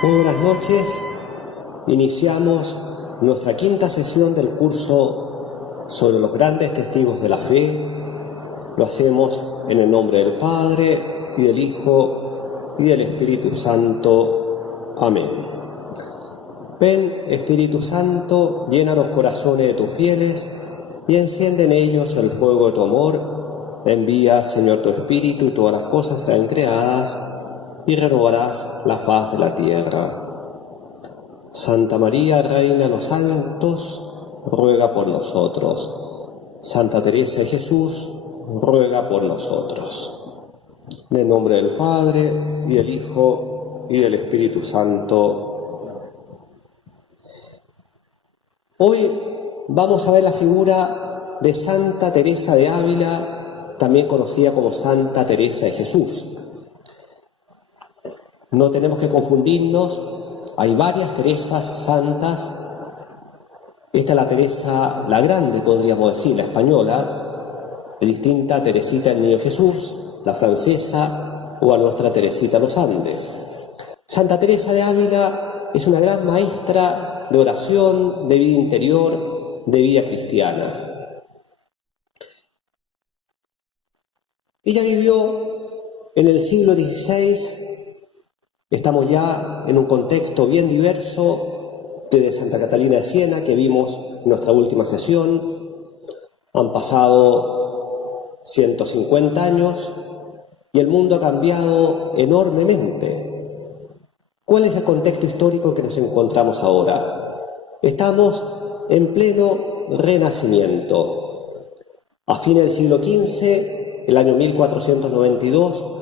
Muy buenas noches. Iniciamos nuestra quinta sesión del curso sobre los grandes testigos de la fe. Lo hacemos en el nombre del Padre, y del Hijo, y del Espíritu Santo. Amén. Ven, Espíritu Santo, llena los corazones de tus fieles y enciende en ellos el fuego de tu amor. Envía, Señor, tu Espíritu y todas las cosas serán creadas y renovarás la faz de la tierra. Santa María, Reina de los Santos, ruega por nosotros. Santa Teresa de Jesús, ruega por nosotros. En el nombre del Padre, y del Hijo, y del Espíritu Santo. Hoy vamos a ver la figura de Santa Teresa de Ávila, también conocida como Santa Teresa de Jesús. No tenemos que confundirnos, hay varias Teresas santas. Esta es la Teresa la Grande, podríamos decir, la española, distinta a Teresita del Niño Jesús, la francesa, o a nuestra Teresita de los Andes. Santa Teresa de Ávila es una gran maestra de oración, de vida interior, de vida cristiana. Ella vivió en el siglo XVI. Estamos ya en un contexto bien diverso desde Santa Catalina de Siena, que vimos en nuestra última sesión. Han pasado 150 años y el mundo ha cambiado enormemente. ¿Cuál es el contexto histórico que nos encontramos ahora? Estamos en pleno Renacimiento. A fines del siglo XV, el año 1492,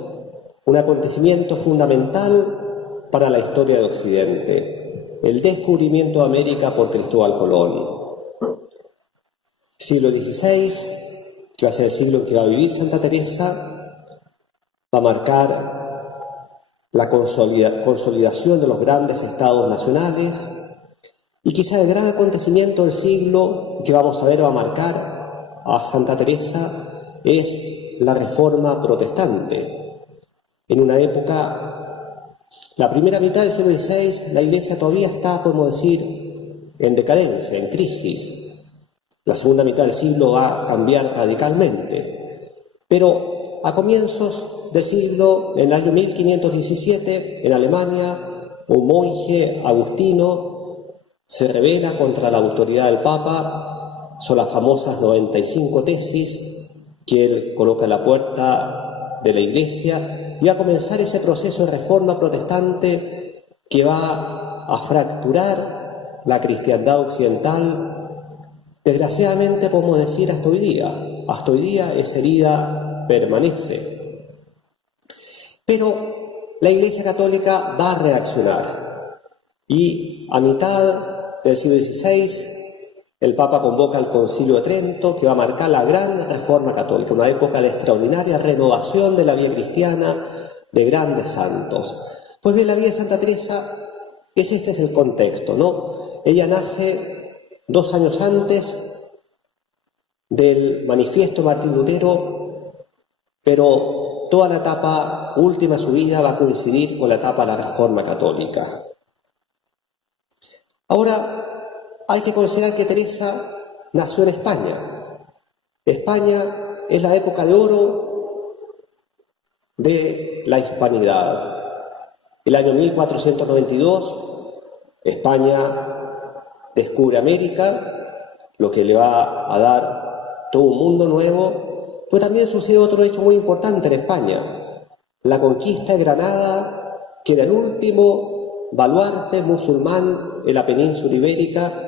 un acontecimiento fundamental para la historia de Occidente, el descubrimiento de América por Cristóbal Colón. Siglo XVI, que va a ser el siglo en que va a vivir Santa Teresa, va a marcar la consolidación de los grandes estados nacionales, y quizá el gran acontecimiento del siglo que vamos a ver va a marcar a Santa Teresa es la Reforma Protestante. En una época, la primera mitad del siglo XVI, la Iglesia todavía está, podemos decir, en decadencia, en crisis. La segunda mitad del siglo va a cambiar radicalmente. Pero a comienzos del siglo, en el año 1517, en Alemania, un monje agustino se rebela contra la autoridad del Papa. Son las famosas 95 tesis que él coloca en la puerta de la Iglesia, y va a comenzar ese proceso de reforma protestante que va a fracturar la cristiandad occidental, desgraciadamente podemos decir hasta hoy día. Hasta hoy día esa herida permanece. Pero la Iglesia Católica va a reaccionar, y a mitad del siglo XVI el Papa convoca al Concilio de Trento, que va a marcar la gran reforma católica, una época de extraordinaria renovación de la vida cristiana, de grandes santos. Pues bien, la vida de Santa Teresa, este es el contexto, ¿no? Ella nace 2 años antes del manifiesto de Martín Lutero, pero toda la etapa última de su vida va a coincidir con la etapa de la Reforma Católica. Ahora, hay que considerar que Teresa nació en España. España es la época de oro de la hispanidad. El año 1492, España descubre América, lo que le va a dar todo un mundo nuevo. Pero también sucede otro hecho muy importante en España: la conquista de Granada, que era el último baluarte musulmán en la península ibérica.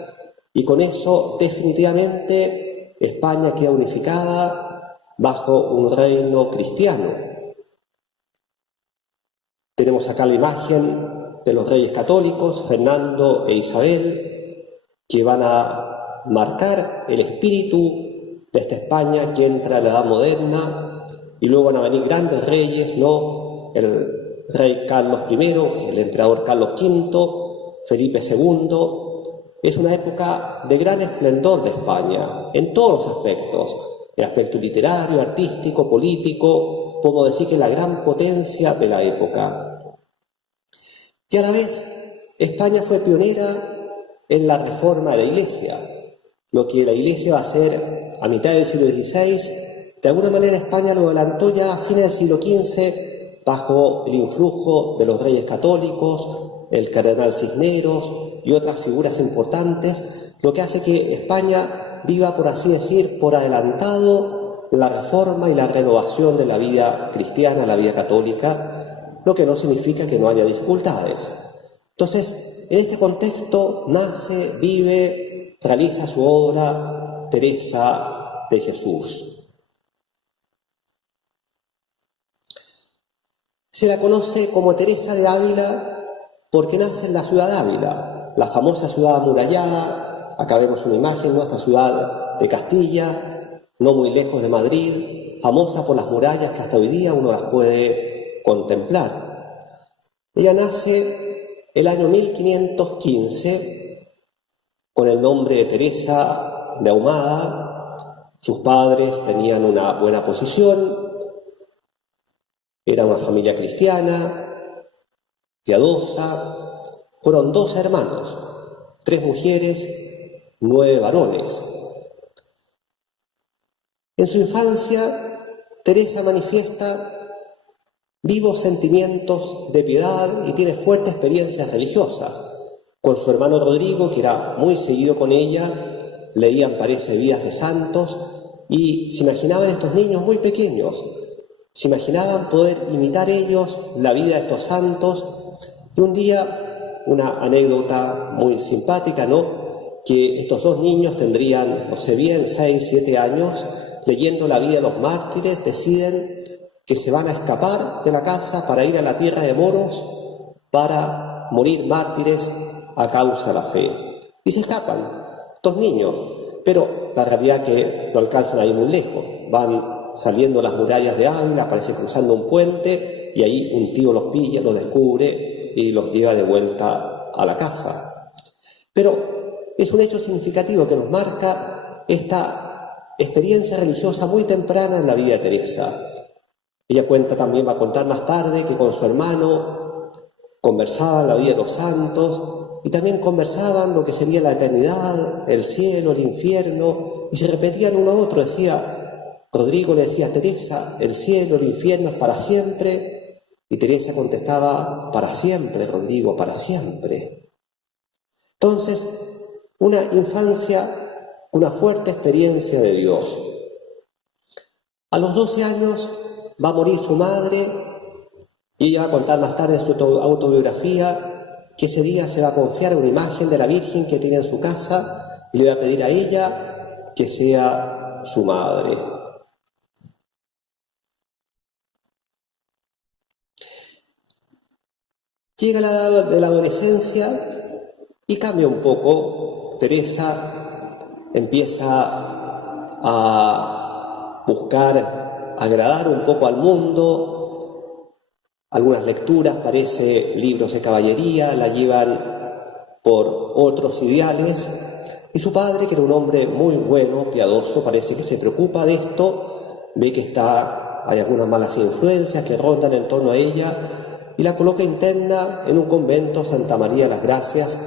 Y con eso, definitivamente, España queda unificada bajo un reino cristiano. Tenemos acá la imagen de los reyes católicos, Fernando e Isabel, que van a marcar el espíritu de esta España que entra a la Edad Moderna, y luego van a venir grandes reyes, ¿no? El rey Carlos I, el emperador Carlos V, Felipe II. Es una época de gran esplendor de España, en todos los aspectos, el aspecto literario, artístico, político. Podemos decir que es la gran potencia de la época. Y a la vez, España fue pionera en la reforma de la Iglesia. Lo que la Iglesia va a hacer a mitad del siglo XVI, de alguna manera España lo adelantó ya a fines del siglo XV bajo el influjo de los reyes católicos, el cardenal Cisneros y otras figuras importantes, lo que hace que España viva, por así decir, por adelantado la reforma y la renovación de la vida cristiana, la vida católica, lo que no significa que no haya dificultades. Entonces, en este contexto nace, vive, realiza su obra Teresa de Jesús. Se la conoce como Teresa de Ávila porque nace en la ciudad de Ávila, la famosa ciudad amurallada. Acá vemos una imagen, ¿no? Esta ciudad de Castilla, no muy lejos de Madrid, famosa por las murallas que hasta hoy día uno las puede contemplar. Ella nace el año 1515 con el nombre de Teresa de Ahumada. Sus padres tenían una buena posición, era una familia cristiana, piadosa. Fueron 12 hermanos, 3 mujeres, 9 varones. En su infancia, Teresa manifiesta vivos sentimientos de piedad y tiene fuertes experiencias religiosas. Con su hermano Rodrigo, que era muy seguido con ella, leían, parece, vidas de santos, y se imaginaban estos niños muy pequeños, se imaginaban poder imitar ellos la vida de estos santos. Y un día, una anécdota muy simpática, ¿no?, que estos 2 niños tendrían, no sé bien, 6, 7 años, leyendo la vida de los mártires, deciden que se van a escapar de la casa para ir a la tierra de moros para morir mártires a causa de la fe. Y se escapan, 2 niños, pero la realidad es que no alcanzan a ir muy lejos. Van saliendo las murallas de Ávila, aparecen cruzando un puente y ahí un tío los pilla, los descubre y los lleva de vuelta a la casa. Pero es un hecho significativo que nos marca esta experiencia religiosa muy temprana en la vida de Teresa. Ella cuenta también, va a contar más tarde, que con su hermano conversaban la vida de los santos y también conversaban lo que sería la eternidad, el cielo, el infierno, y se repetían uno a otro. Rodrigo le decía a Teresa, el cielo, el infierno es para siempre, y Teresa contestaba, para siempre, Rodrigo, para siempre. Entonces, una infancia, una fuerte experiencia de Dios. A los 12 años va a morir su madre y ella va a contar más tarde en su autobiografía que ese día se va a confiar una imagen de la Virgen que tiene en su casa y le va a pedir a ella que sea su madre. Llega la edad de la adolescencia y cambia un poco. Teresa empieza a buscar agradar un poco al mundo. Algunas lecturas, parece, libros de caballería, la llevan por otros ideales. Y su padre, que era un hombre muy bueno, piadoso, parece que se preocupa de esto, ve que hay algunas malas influencias que rondan en torno a ella y la coloca interna en un convento, Santa María de las Gracias,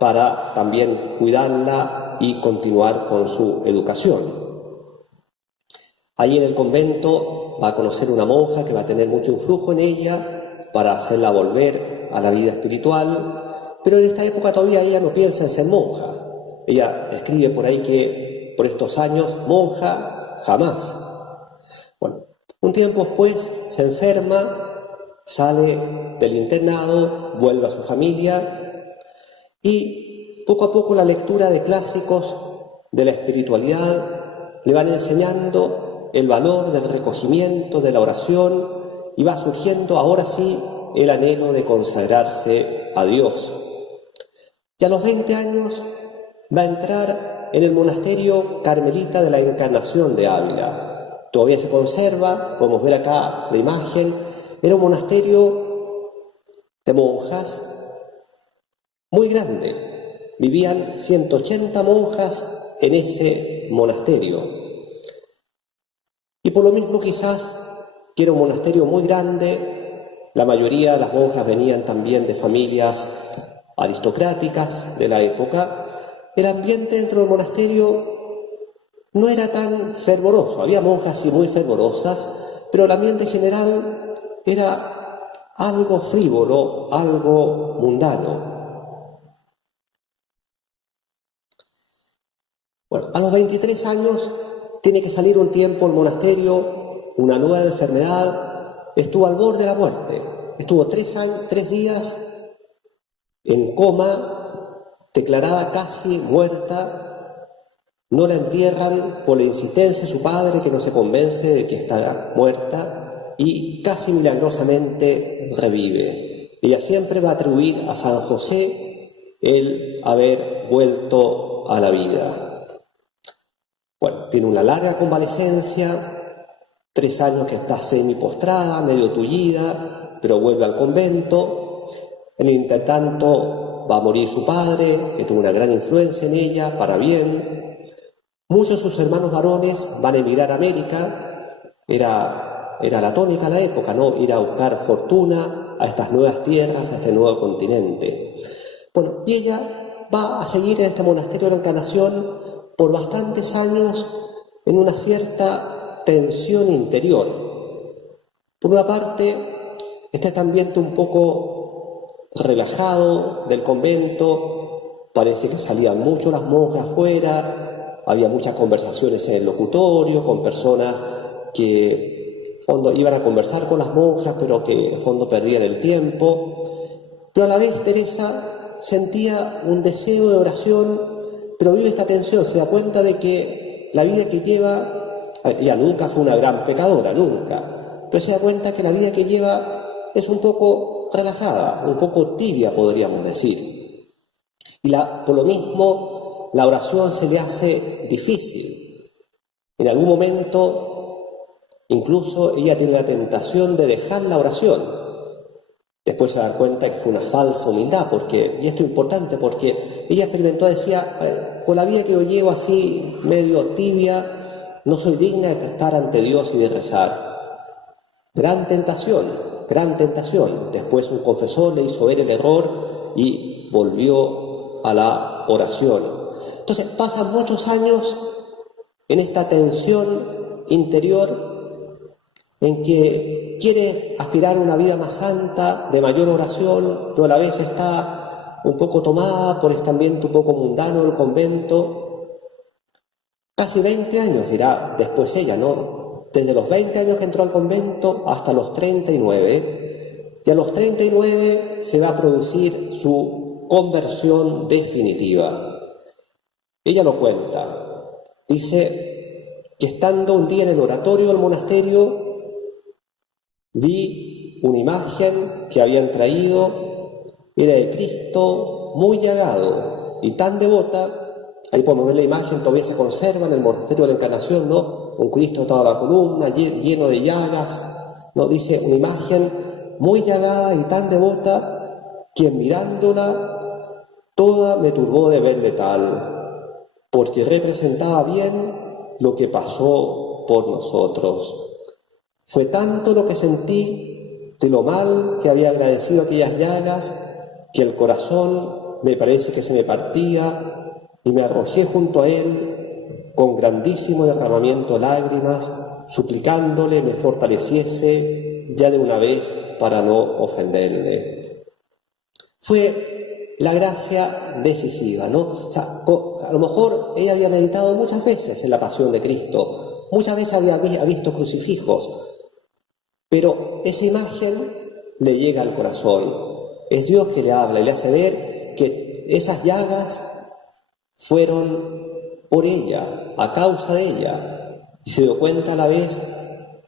para también cuidarla y continuar con su educación. Allí en el convento va a conocer una monja que va a tener mucho influjo en ella para hacerla volver a la vida espiritual, pero en esta época todavía ella no piensa en ser monja. Ella escribe por ahí que por estos años, monja, jamás. Bueno, un tiempo después se enferma, sale del internado, vuelve a su familia y poco a poco la lectura de clásicos de la espiritualidad le van enseñando el valor del recogimiento, de la oración, y va surgiendo ahora sí el anhelo de consagrarse a Dios. Y a los 20 años va a entrar en el monasterio carmelita de la Encarnación de Ávila. Todavía se conserva, podemos ver acá la imagen. Era un monasterio de monjas muy grande. Vivían 180 monjas en ese monasterio. Y por lo mismo quizás que era un monasterio muy grande, la mayoría de las monjas venían también de familias aristocráticas de la época, el ambiente dentro del monasterio no era tan fervoroso. Había monjas sí muy fervorosas, pero el ambiente general era algo frívolo, algo mundano. Bueno, a los 23 años tiene que salir un tiempo al monasterio, una nueva enfermedad, estuvo al borde de la muerte, estuvo 3 días en coma, declarada casi muerta. No la entierran por la insistencia de su padre, que no se convence de que está muerta, y casi milagrosamente revive. Ella siempre va a atribuir a San José el haber vuelto a la vida. Bueno, tiene una larga convalecencia, 3 años que está semi-postrada, medio tullida, pero vuelve al convento. En el intertanto va a morir su padre, que tuvo una gran influencia en ella, para bien. Muchos de sus hermanos varones van a emigrar a América. Era la tónica de la época, ¿no? Ir a buscar fortuna a estas nuevas tierras, a este nuevo continente. Bueno, y ella va a seguir en este monasterio de la Encarnación por bastantes años en una cierta tensión interior. Por una parte, está este ambiente un poco relajado del convento, parece que salían mucho las monjas afuera, había muchas conversaciones en el locutorio con personas que en fondo iban a conversar con las monjas, pero que en fondo perdían el tiempo. Pero a la vez Teresa sentía un deseo de oración, pero vive esta tensión, se da cuenta de que la vida que lleva, ella nunca fue una gran pecadora, nunca, pero se da cuenta que la vida que lleva es un poco relajada, un poco tibia, podríamos decir. Y por lo mismo, la oración se le hace difícil. En algún momento, incluso ella tiene la tentación de dejar la oración. Después se da cuenta que fue una falsa humildad, y esto es importante, porque ella experimentó, decía, con la vida que yo llevo así, medio tibia, no soy digna de estar ante Dios y de rezar. Gran tentación, gran tentación. Después un confesor le hizo ver el error y volvió a la oración. Entonces pasan muchos años en esta tensión interior en que quiere aspirar a una vida más santa, de mayor oración, pero a la vez está un poco tomada por este ambiente un poco mundano del convento. Casi 20 años dirá después ella, ¿no? Desde los 20 años que entró al convento hasta los 39, y a los 39 se va a producir su conversión definitiva. Ella lo cuenta, dice que estando un día en el oratorio del monasterio, vi una imagen que habían traído, era de Cristo muy llagado y tan devota. Ahí podemos ver la imagen, todavía se conserva en el monasterio de la Encarnación, ¿no? Un Cristo atado a la columna, lleno de llagas, ¿no? Dice, una imagen muy llagada y tan devota, que mirándola, toda me turbó de verle tal, porque representaba bien lo que pasó por nosotros. Fue tanto lo que sentí de lo mal que había agradecido aquellas llagas, que el corazón me parece que se me partía, y me arrojé junto a él con grandísimo derramamiento de lágrimas, suplicándole me fortaleciese ya de una vez para no ofenderle. Fue la gracia decisiva, ¿no? O sea, a lo mejor ella había meditado muchas veces en la pasión de Cristo, muchas veces había visto crucifijos, pero esa imagen le llega al corazón. Es Dios que le habla y le hace ver que esas llagas fueron por ella, a causa de ella, y se dio cuenta a la vez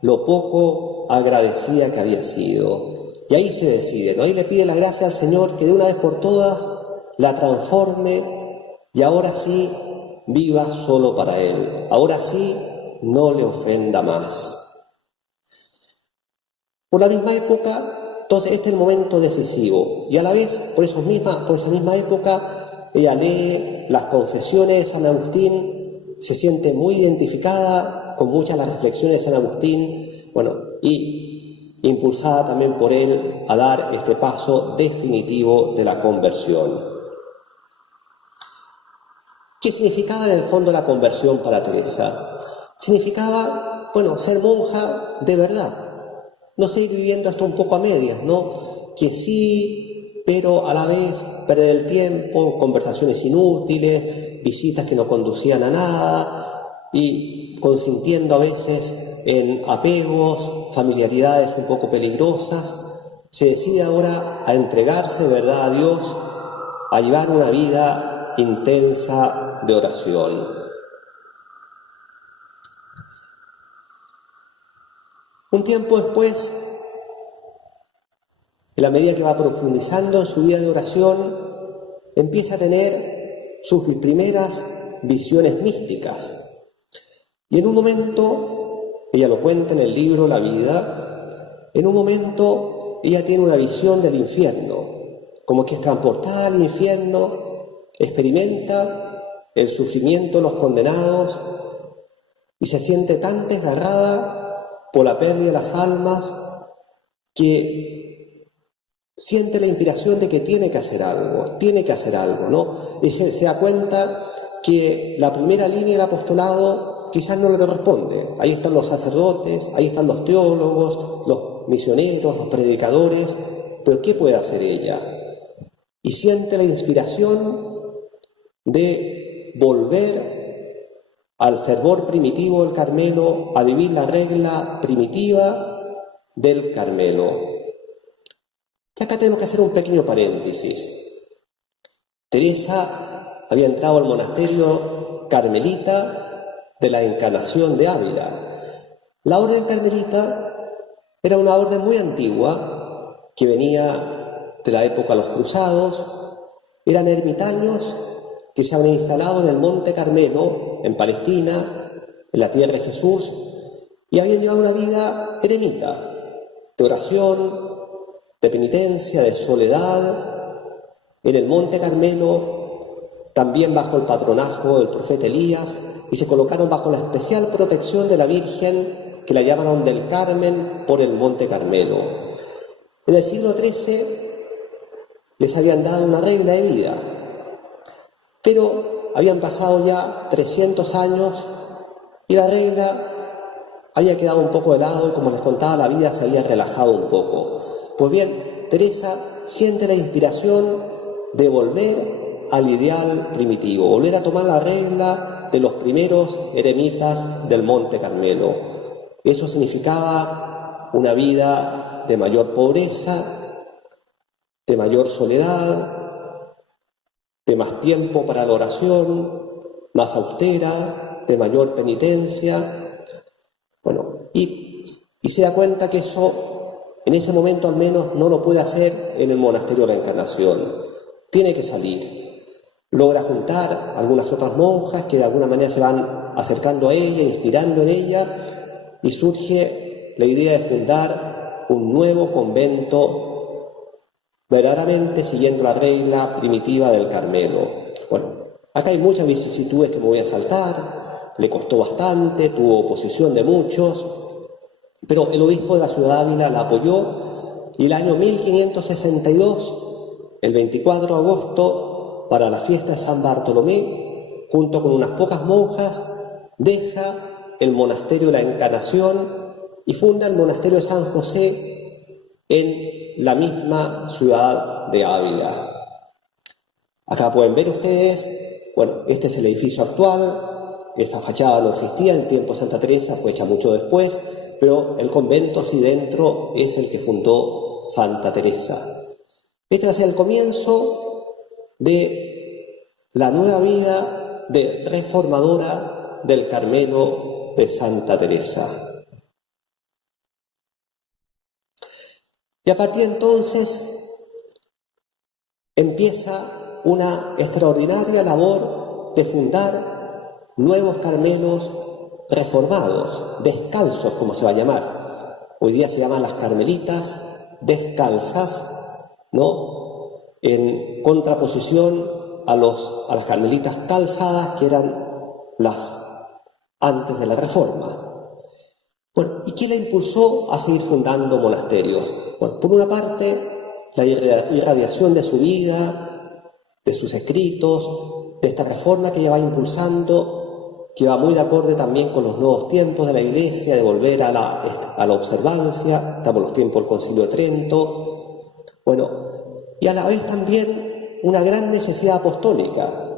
lo poco agradecida que había sido. Y ahí se decide, ¿no? Ahí le pide la gracia al Señor que de una vez por todas la transforme y ahora sí viva solo para Él. Ahora sí no le ofenda más. Por la misma época, entonces este es el momento decisivo. Y a la vez, por esa misma época, ella lee las confesiones de San Agustín, se siente muy identificada con muchas de las reflexiones de San Agustín, bueno, y impulsada también por él a dar este paso definitivo de la conversión. ¿Qué significaba en el fondo la conversión para Teresa? Significaba, ser monja de verdad, no seguir viviendo hasta un poco a medias, ¿no? Que sí, pero a la vez perder el tiempo, conversaciones inútiles, visitas que no conducían a nada y consintiendo a veces en apegos, familiaridades un poco peligrosas. Se decide ahora a entregarse de verdad a Dios, a llevar una vida intensa de oración. Un tiempo después, en la medida que va profundizando en su vida de oración, empieza a tener sus primeras visiones místicas. Y en un momento, ella lo cuenta en el libro La Vida, en un momento ella tiene una visión del infierno, como que es transportada al infierno, experimenta el sufrimiento de los condenados y se siente tan desgarrada por la pérdida de las almas que siente la inspiración de que tiene que hacer algo, ¿no? Y se da cuenta que la primera línea del apostolado quizás no le corresponde. Ahí están los sacerdotes, ahí están los teólogos, los misioneros, los predicadores, pero ¿qué puede hacer ella? Y siente la inspiración de volver al fervor primitivo del Carmelo, a vivir la regla primitiva del Carmelo. Y acá tenemos que hacer un pequeño paréntesis. Teresa había entrado al monasterio carmelita de la Encarnación de Ávila. La orden carmelita era una orden muy antigua que venía de la época de los cruzados. Eran ermitaños que se habían instalado en el Monte Carmelo, en Palestina, en la tierra de Jesús, y habían llevado una vida eremita, de oración, de penitencia, de soledad, en el Monte Carmelo, también bajo el patronazgo del profeta Elías, y se colocaron bajo la especial protección de la Virgen, que la llamaron del Carmen por el Monte Carmelo. En el siglo XIII les habían dado una regla de vida, pero habían pasado ya 300 años y la regla había quedado un poco de lado y, como les contaba, la vida se había relajado un poco. Pues bien, Teresa siente la inspiración de volver al ideal primitivo, volver a tomar la regla de los primeros eremitas del Monte Carmelo. Eso significaba una vida de mayor pobreza, de mayor soledad, de más tiempo para la oración, más austera, de mayor penitencia. Y se da cuenta que eso, en ese momento al menos, no lo puede hacer en el monasterio de la Encarnación. Tiene que salir. Logra juntar algunas otras monjas que de alguna manera se van acercando a ella, inspirando en ella, y surge la idea de fundar un nuevo convento verdaderamente siguiendo la regla primitiva del Carmelo. Acá hay muchas vicisitudes que me voy a saltar, le costó bastante, tuvo oposición de muchos, pero el obispo de la ciudad de Ávila la apoyó y el año 1562, el 24 de agosto, para la fiesta de San Bartolomé, junto con unas pocas monjas, deja el monasterio de la Encarnación y funda el monasterio de San José en la misma ciudad de Ávila. Acá pueden ver ustedes, este es el edificio actual. Esta fachada no existía en tiempo de Santa Teresa, fue hecha mucho después, pero el convento así dentro es el que fundó Santa Teresa. Este va a ser el comienzo de la nueva vida de reformadora del Carmelo de Santa Teresa. Y a partir de entonces empieza una extraordinaria labor de fundar nuevos Carmelos reformados, descalzos, como se va a llamar. Hoy día se llaman las carmelitas descalzas, ¿no? En contraposición a las carmelitas calzadas, que eran las antes de la Reforma. Bueno, ¿y qué la impulsó a seguir fundando monasterios? Bueno, por una parte, la irradiación de su vida, de sus escritos, de esta reforma que ella va impulsando, que va muy de acorde también con los nuevos tiempos de la Iglesia, de volver a la observancia, estamos en los tiempos del Concilio de Trento. Bueno, y a la vez también una gran necesidad apostólica.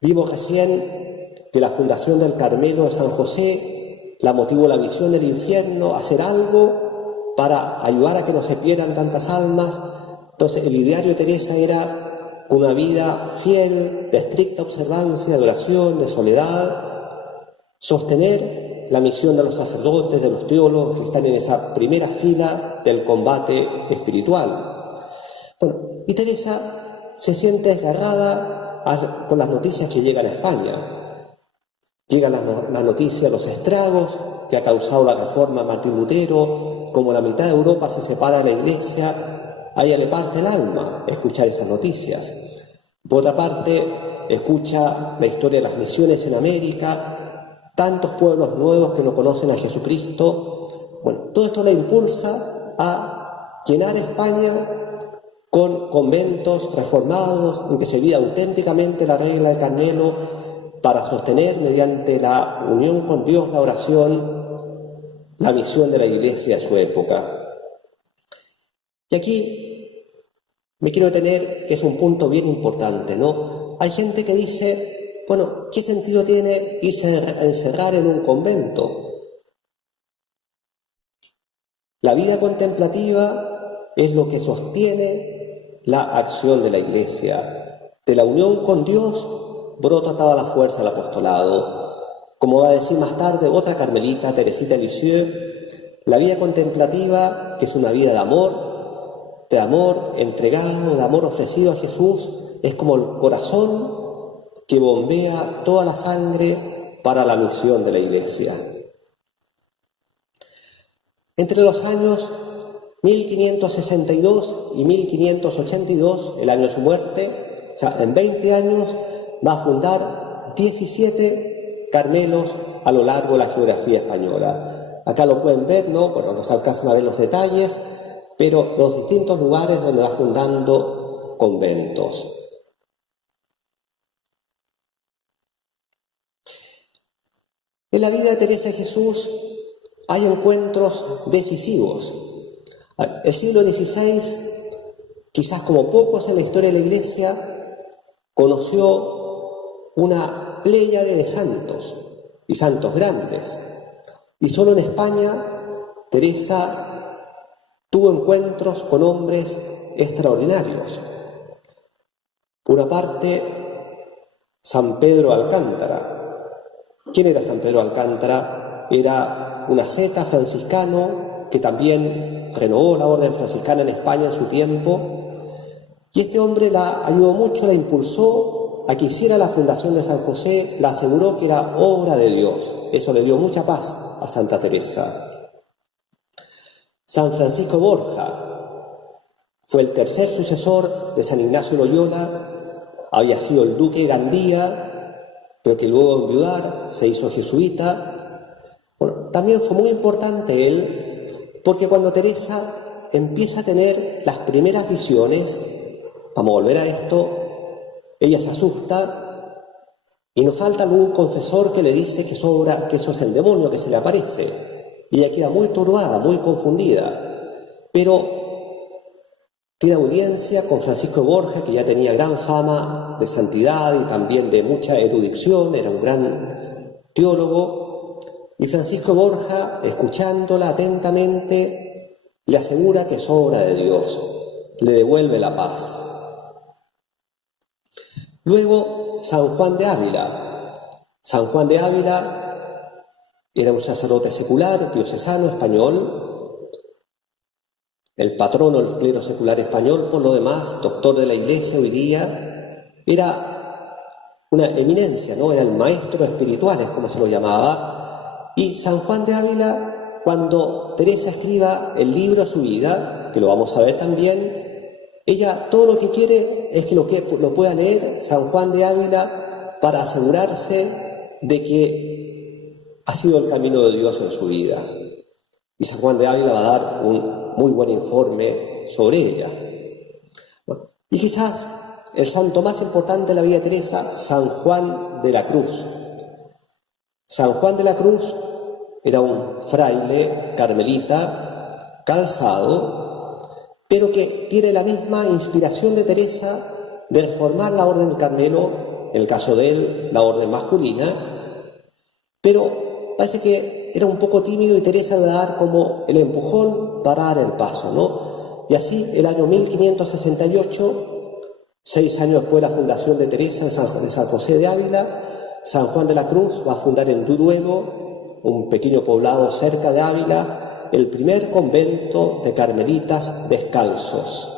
Vimos recién que la fundación del Carmelo de San José la motivó la visión del infierno, hacer algo para ayudar a que no se pierdan tantas almas. Entonces el ideario de Teresa era una vida fiel, de estricta observancia, de oración, de soledad, sostener la misión de los sacerdotes, de los teólogos que están en esa primera fila del combate espiritual. Bueno, y Teresa se siente desgarrada por las noticias que llegan a España. Llegan las noticias, los estragos que ha causado la reforma Martín Lutero, como la mitad de Europa se separa de la Iglesia, a ella le parte el alma escuchar esas noticias. Por otra parte, escucha la historia de las misiones en América, tantos pueblos nuevos que no conocen a Jesucristo. Bueno, todo esto la impulsa a llenar España con conventos reformados en que se vía auténticamente la regla del Carmelo para sostener mediante la unión con Dios, la oración, la misión de la Iglesia de su época. Y aquí me quiero detener, que es un punto bien importante, ¿no? Hay gente que dice, bueno, ¿qué sentido tiene irse a encerrar en un convento? La vida contemplativa es lo que sostiene la acción de la Iglesia. De la unión con Dios brota toda la fuerza del apostolado. Como va a decir más tarde otra carmelita, Teresita de Lisieux, la vida contemplativa, que es una vida de amor entregado, de amor ofrecido a Jesús, es como el corazón que bombea toda la sangre para la misión de la Iglesia. Entre los años 1562 y 1582, el año de su muerte, o sea, en 20 años va a fundar 17 Carmelos a lo largo de la geografía española. Acá lo pueden ver, ¿no? Bueno, no se alcanzan a ver los detalles, pero los distintos lugares donde va fundando conventos. En la vida de Teresa de Jesús hay encuentros decisivos. El siglo XVI, quizás como pocos en la historia de la Iglesia, conoció una pléyade de santos, y santos grandes. Y solo en España, Teresa tuvo encuentros con hombres extraordinarios. Por una parte, San Pedro de Alcántara. ¿Quién era San Pedro de Alcántara? Era un asceta franciscano que también renovó la orden franciscana en España en su tiempo, y este hombre la ayudó mucho, la impulsó a que hiciera la fundación de San José, la aseguró que era obra de Dios. Eso le dio mucha paz a Santa Teresa. San Francisco Borja fue el tercer sucesor de San Ignacio de Loyola, había sido el duque de Gandía, pero que luego de enviudar se hizo jesuita. Bueno, también fue muy importante él, porque cuando Teresa empieza a tener las primeras visiones, vamos a volver a esto, ella se asusta y nos falta algún confesor que le dice que eso es el demonio que se le aparece. Y ella queda muy turbada, muy confundida, pero tiene audiencia con Francisco de Borja, que ya tenía gran fama de santidad y también de mucha erudición, era un gran teólogo. Y Francisco de Borja, escuchándola atentamente, le asegura que es obra de Dios, le devuelve la paz. Luego, San Juan de Ávila. San Juan de Ávila era un sacerdote secular, diocesano, español, el patrono del clero secular español, por lo demás, doctor de la Iglesia hoy día. Era una eminencia, ¿no? Era el maestro espiritual, es como se lo llamaba. Y San Juan de Ávila, cuando Teresa escriba el libro de su vida, que lo vamos a ver también, ella todo lo que quiere es que lo pueda leer San Juan de Ávila para asegurarse de que ha sido el camino de Dios en su vida. Y San Juan de Ávila va a dar un muy buen informe sobre ella. Y quizás el santo más importante de la vida de Teresa, San Juan de la Cruz. San Juan de la Cruz era un fraile carmelita calzado, pero que tiene la misma inspiración de Teresa de reformar la orden del Carmelo, en el caso de él, la orden masculina, pero parece que era un poco tímido y Teresa le va a dar como el empujón para dar el paso, ¿no? Y así, el año 1568, 6 años después de la fundación de Teresa en San José de Ávila, San Juan de la Cruz va a fundar en Duruelo, un pequeño poblado cerca de Ávila, el primer convento de carmelitas descalzos.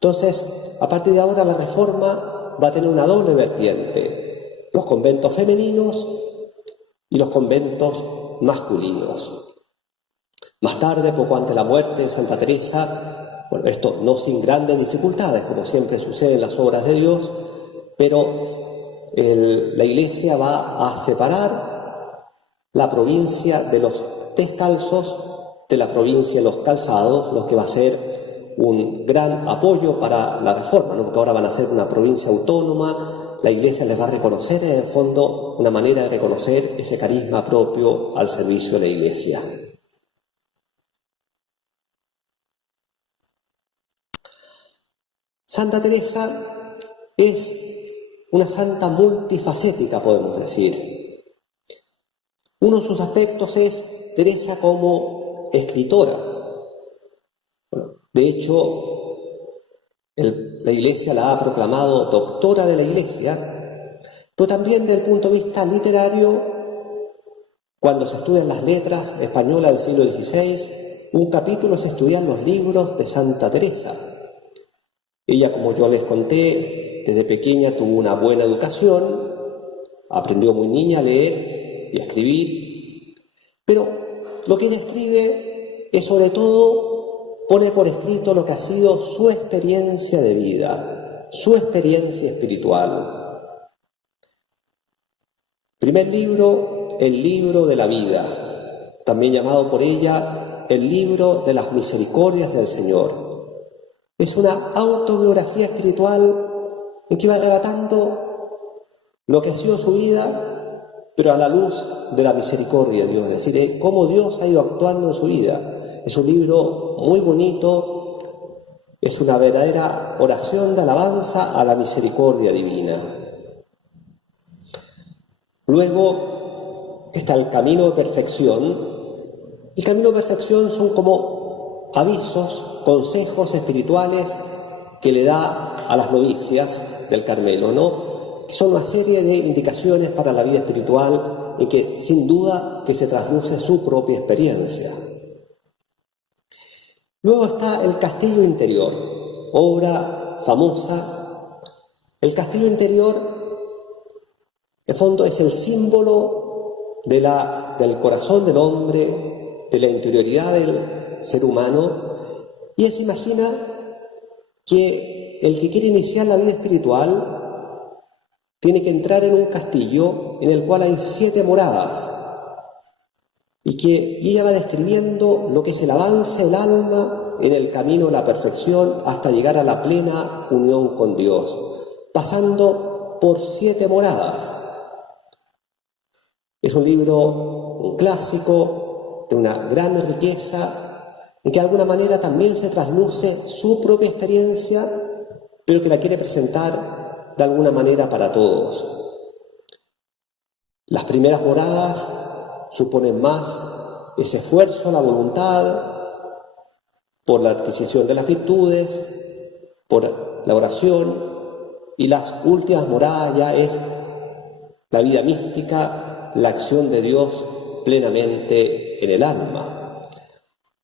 Entonces, a partir de ahora la reforma va a tener una doble vertiente: los conventos femeninos y los conventos masculinos. Más tarde, poco antes de la muerte de Santa Teresa, bueno, esto no sin grandes dificultades, como siempre sucede en las obras de Dios, pero la Iglesia va a separar la provincia de los descalzos de la provincia de los calzados, lo que va a ser un gran apoyo para la reforma, ¿no? Porque ahora van a ser una provincia autónoma. La Iglesia les va a reconocer, en el fondo, una manera de reconocer ese carisma propio al servicio de la Iglesia. Santa Teresa es una santa multifacética, podemos decir. Uno de sus aspectos es Teresa como escritora. Bueno, de hecho, la Iglesia la ha proclamado doctora de la Iglesia, pero también desde el punto de vista literario, cuando se estudian las letras españolas del siglo XVI, un capítulo es estudiar los libros de Santa Teresa. Ella, como yo les conté, desde pequeña tuvo una buena educación, aprendió muy niña a leer y a escribir, pero lo que ella escribe es sobre todo pone por escrito lo que ha sido su experiencia de vida, su experiencia espiritual. Primer libro, el libro de la vida, también llamado por ella el libro de las misericordias del Señor. Es una autobiografía espiritual en que va relatando lo que ha sido su vida, pero a la luz de la misericordia de Dios, es decir, cómo Dios ha ido actuando en su vida. Es un libro muy bonito, es una verdadera oración de alabanza a la misericordia divina. Luego está el camino de perfección. El camino de perfección son como avisos, consejos espirituales que le da a las novicias del Carmelo, ¿no? Que son una serie de indicaciones para la vida espiritual en que sin duda que se trasluce su propia experiencia. Luego está el Castillo Interior, obra famosa. El Castillo Interior, en fondo, es el símbolo del corazón del hombre, de la interioridad del ser humano, y se imagina que el que quiere iniciar la vida espiritual tiene que entrar en un castillo en el cual hay 7 moradas, y ella va describiendo lo que es el avance del alma en el camino de la perfección hasta llegar a la plena unión con Dios, pasando por 7 moradas. Es un libro, un clásico, de una gran riqueza, en que de alguna manera también se trasluce su propia experiencia, pero que la quiere presentar de alguna manera para todos. Las primeras moradas suponen más ese esfuerzo, la voluntad, por la adquisición de las virtudes, por la oración, y las últimas moradas ya es la vida mística, la acción de Dios plenamente en el alma.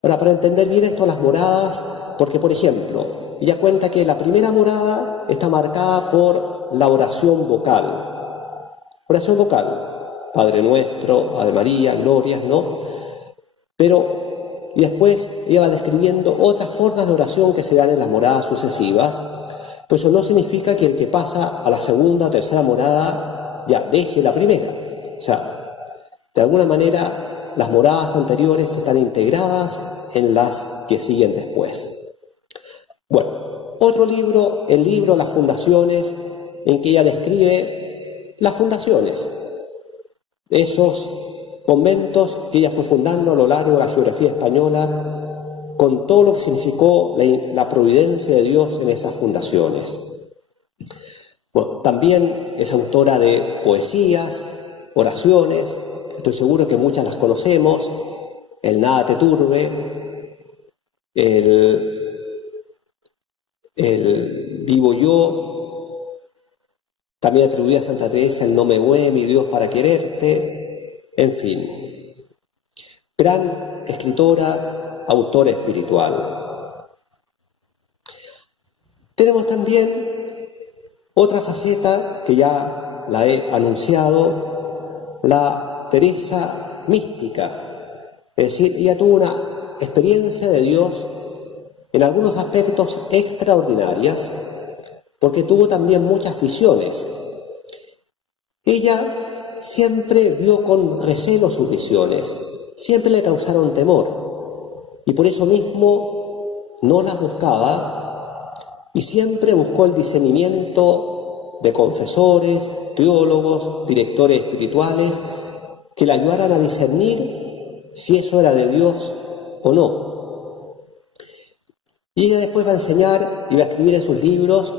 Ahora, para entender bien esto, las moradas, porque por ejemplo, ella cuenta que la primera morada está marcada por la oración vocal. Oración vocal, Padre Nuestro, Ave María, Glorias, ¿no? Pero, y después ella va describiendo otras formas de oración que se dan en las moradas sucesivas. Pues eso no significa que el que pasa a la segunda o tercera morada ya deje la primera. O sea, De alguna manera, las moradas anteriores están integradas en las que siguen después. Bueno, otro libro, el libro Las Fundaciones, en que ella describe las fundaciones, esos conventos que ella fue fundando a lo largo de la geografía española, con todo lo que significó la providencia de Dios en esas fundaciones. Bueno, también es autora de poesías, oraciones, estoy seguro que muchas las conocemos, el Nada te turbe, el Vivo yo, también atribuida a Santa Teresa el No me mueve mi Dios para quererte, en fin. Gran escritora, autora espiritual. Tenemos también otra faceta que ya la he anunciado, la Teresa mística. Es decir, ella tuvo una experiencia de Dios en algunos aspectos extraordinarias, porque tuvo también muchas visiones. Ella siempre vio con recelo sus visiones, siempre le causaron temor, y por eso mismo no las buscaba, y siempre buscó el discernimiento de confesores, teólogos, directores espirituales, que le ayudaran a discernir si eso era de Dios o no. Y ella después va a enseñar y va a escribir en sus libros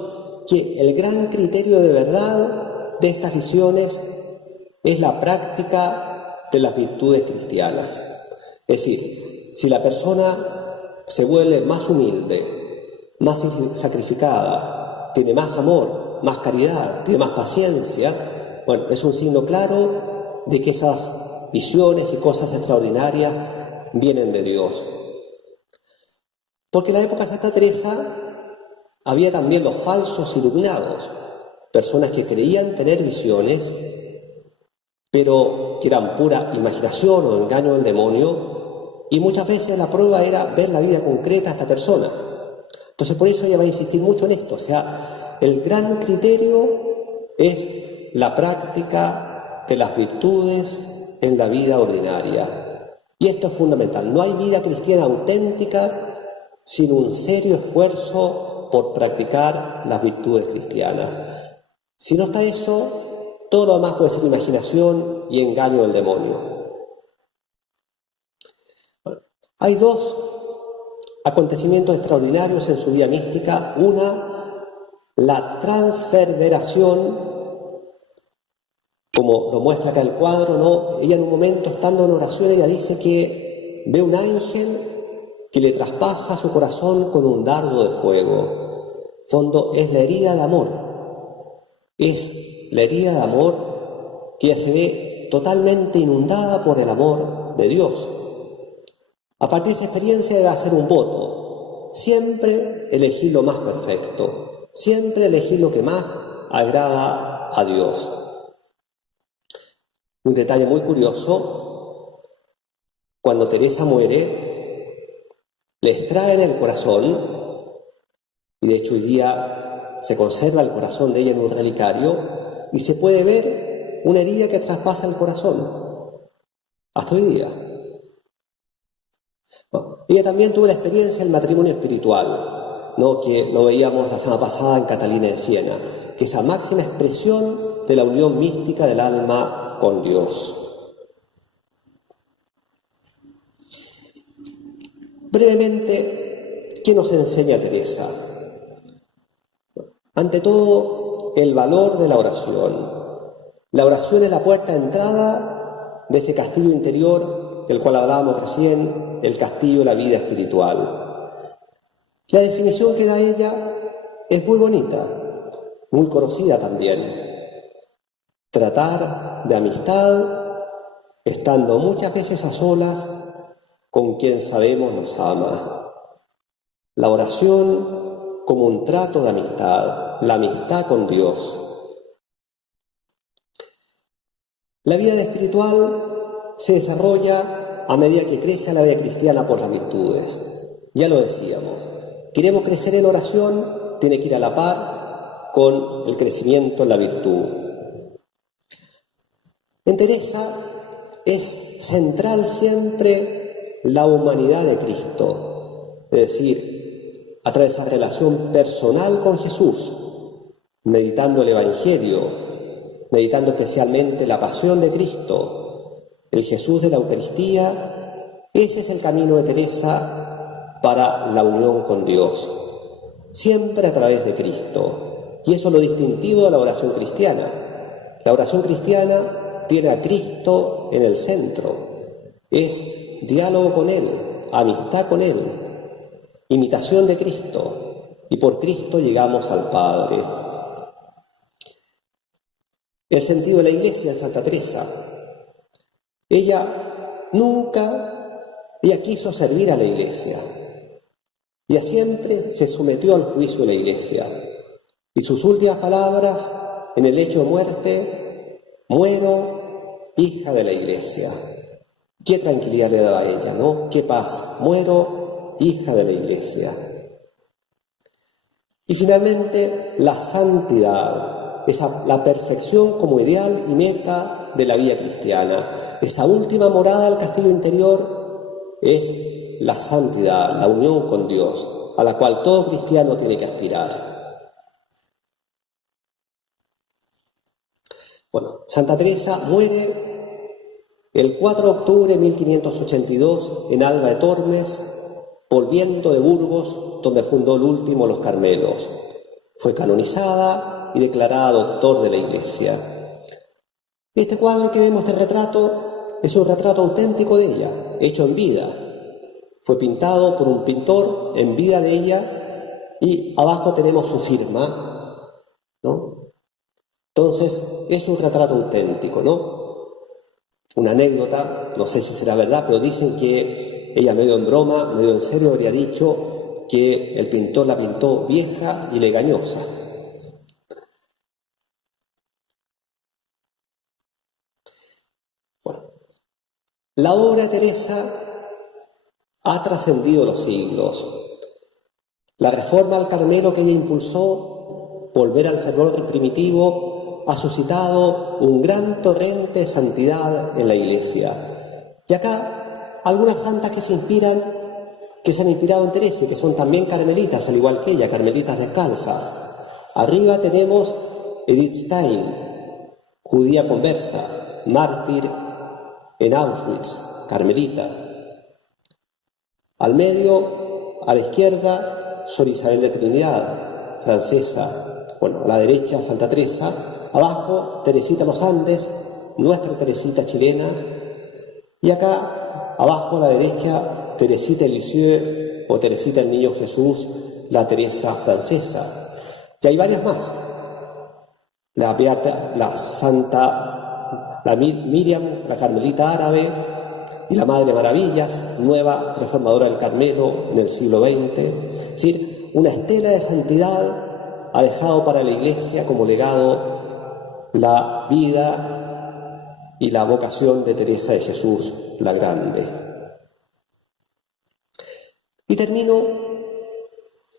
que el gran criterio de verdad de estas visiones es la práctica de las virtudes cristianas. Es decir, si la persona se vuelve más humilde, más sacrificada, tiene más amor, más caridad, tiene más paciencia, bueno, es un signo claro de que esas visiones y cosas extraordinarias vienen de Dios. Porque en la época de Santa Teresa había también los falsos iluminados, personas que creían tener visiones, pero que eran pura imaginación o engaño del demonio, y muchas veces la prueba era ver la vida concreta de esta persona. Entonces por eso ella va a insistir mucho en esto, o sea, el gran criterio es la práctica de las virtudes en la vida ordinaria. Y esto es fundamental, no hay vida cristiana auténtica sin un serio esfuerzo por practicar las virtudes cristianas. Si no está eso, todo lo demás puede ser imaginación y engaño del demonio. Hay dos acontecimientos extraordinarios en su vida mística. Una, la transverberación, como lo muestra acá el cuadro, ¿no? Ella en un momento, estando en oración, ella dice que ve un ángel que le traspasa su corazón con un dardo de fuego. Fondo, es la herida de amor. Es la herida de amor que ella se ve totalmente inundada por el amor de Dios. A partir de esa experiencia debe hacer un voto. Siempre elegir lo más perfecto. Siempre elegir lo que más agrada a Dios. Un detalle muy curioso, cuando Teresa muere, le extraen el corazón, y de hecho hoy día se conserva el corazón de ella en un relicario, y se puede ver una herida que traspasa el corazón, hasta hoy día. Bueno, ella también tuvo la experiencia del matrimonio espiritual, ¿no? Que lo veíamos la semana pasada en Catalina de Siena, que es la máxima expresión de la unión mística del alma con Dios. Brevemente, ¿qué nos enseña Teresa? Ante todo, el valor de la oración. La oración es la puerta de entrada de ese castillo interior del cual hablábamos recién, el castillo de la vida espiritual. La definición que da ella es muy bonita, muy conocida también. Tratar de amistad, estando muchas veces a solas con quien sabemos nos ama. La oración como un trato de amistad, la amistad con Dios. La vida espiritual se desarrolla a medida que crece la vida cristiana por las virtudes. Ya lo decíamos, queremos crecer en oración, tiene que ir a la par con el crecimiento en la virtud. En Teresa, es central siempre la humanidad de Cristo, es decir, a través de esa relación personal con Jesús, meditando el Evangelio, meditando especialmente la pasión de Cristo, el Jesús de la Eucaristía. Ese es el camino de Teresa para la unión con Dios, siempre a través de Cristo. Y eso es lo distintivo de la oración cristiana. La oración cristiana tiene a Cristo en el centro, es diálogo con Él, amistad con Él, imitación de Cristo, y por Cristo llegamos al Padre. El sentido de la Iglesia en Santa Teresa. Ella quiso servir a la Iglesia. Ella siempre se sometió al juicio de la Iglesia. Y sus últimas palabras en el lecho de muerte: muero, hija de la Iglesia. Qué tranquilidad le daba a ella, ¿no? Qué paz. Muero, hija de la Iglesia. Y finalmente, la santidad. La perfección como ideal y meta de la vida cristiana. Esa última morada del castillo interior es la santidad, la unión con Dios, a la cual todo cristiano tiene que aspirar. Bueno, Santa Teresa muere el 4 de octubre de 1582 en Alba de Tormes, volviendo de Burgos, donde fundó el último los Carmelos. Fue canonizada y declarada doctor de la Iglesia. Este cuadro que vemos, este retrato, es un retrato auténtico de ella, hecho en vida. Fue pintado por un pintor en vida de ella y abajo tenemos su firma, ¿no? Entonces, es un retrato auténtico, ¿no? Una anécdota, no sé si será verdad, pero dicen que ella, medio en broma, medio en serio, habría dicho que el pintor la pintó vieja y legañosa. La obra de Teresa ha trascendido los siglos. La reforma al Carmelo que ella impulsó, volver al fervor primitivo, ha suscitado un gran torrente de santidad en la Iglesia. Y acá, algunas santas que se han inspirado en Teresa y que son también carmelitas, al igual que ella, carmelitas descalzas. Arriba tenemos Edith Stein, judía conversa, mártir en Auschwitz, carmelita. Al medio, a la izquierda, Sor Isabel de Trinidad, francesa. Bueno, a la derecha, Santa Teresa. Abajo, Teresita Los Andes, nuestra Teresita chilena. Y acá, abajo a la derecha, Teresita Lisieux o Teresita el Niño Jesús, la Teresa francesa. Y hay varias más. La Miriam, la carmelita árabe, y la Madre Maravillas, nueva reformadora del Carmelo en el siglo XX. Es decir, una estela de santidad ha dejado para la Iglesia como legado la vida y la vocación de Teresa de Jesús la Grande. Y termino.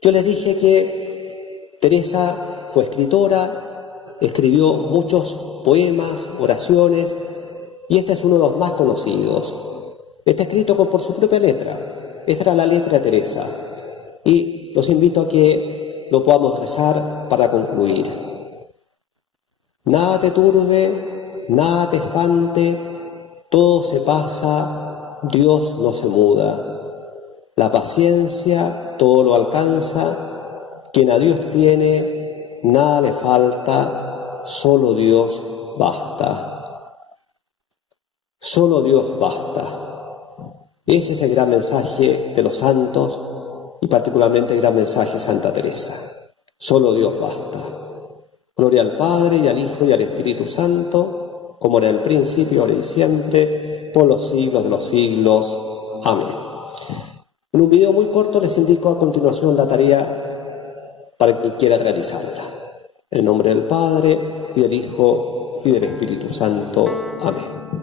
Yo les dije que Teresa fue escritora, escribió muchos poemas, oraciones, y este es uno de los más conocidos. Está escrito por su propia letra. Esta era la letra de Teresa. Y los invito a que lo podamos rezar para concluir. Nada te turbe, nada te espante, todo se pasa, Dios no se muda. La paciencia todo lo alcanza, quien a Dios tiene, nada le falta, solo Dios basta. Solo Dios basta. Ese es el gran mensaje de los santos y particularmente el gran mensaje de Santa Teresa. Solo Dios basta. Gloria al Padre y al Hijo y al Espíritu Santo, como era en el principio, ahora y siempre, por los siglos de los siglos. Amén. En un video muy corto les indico a continuación la tarea para quien quiera realizarla. En el nombre del Padre y del Hijo y del Espíritu Santo. Amén.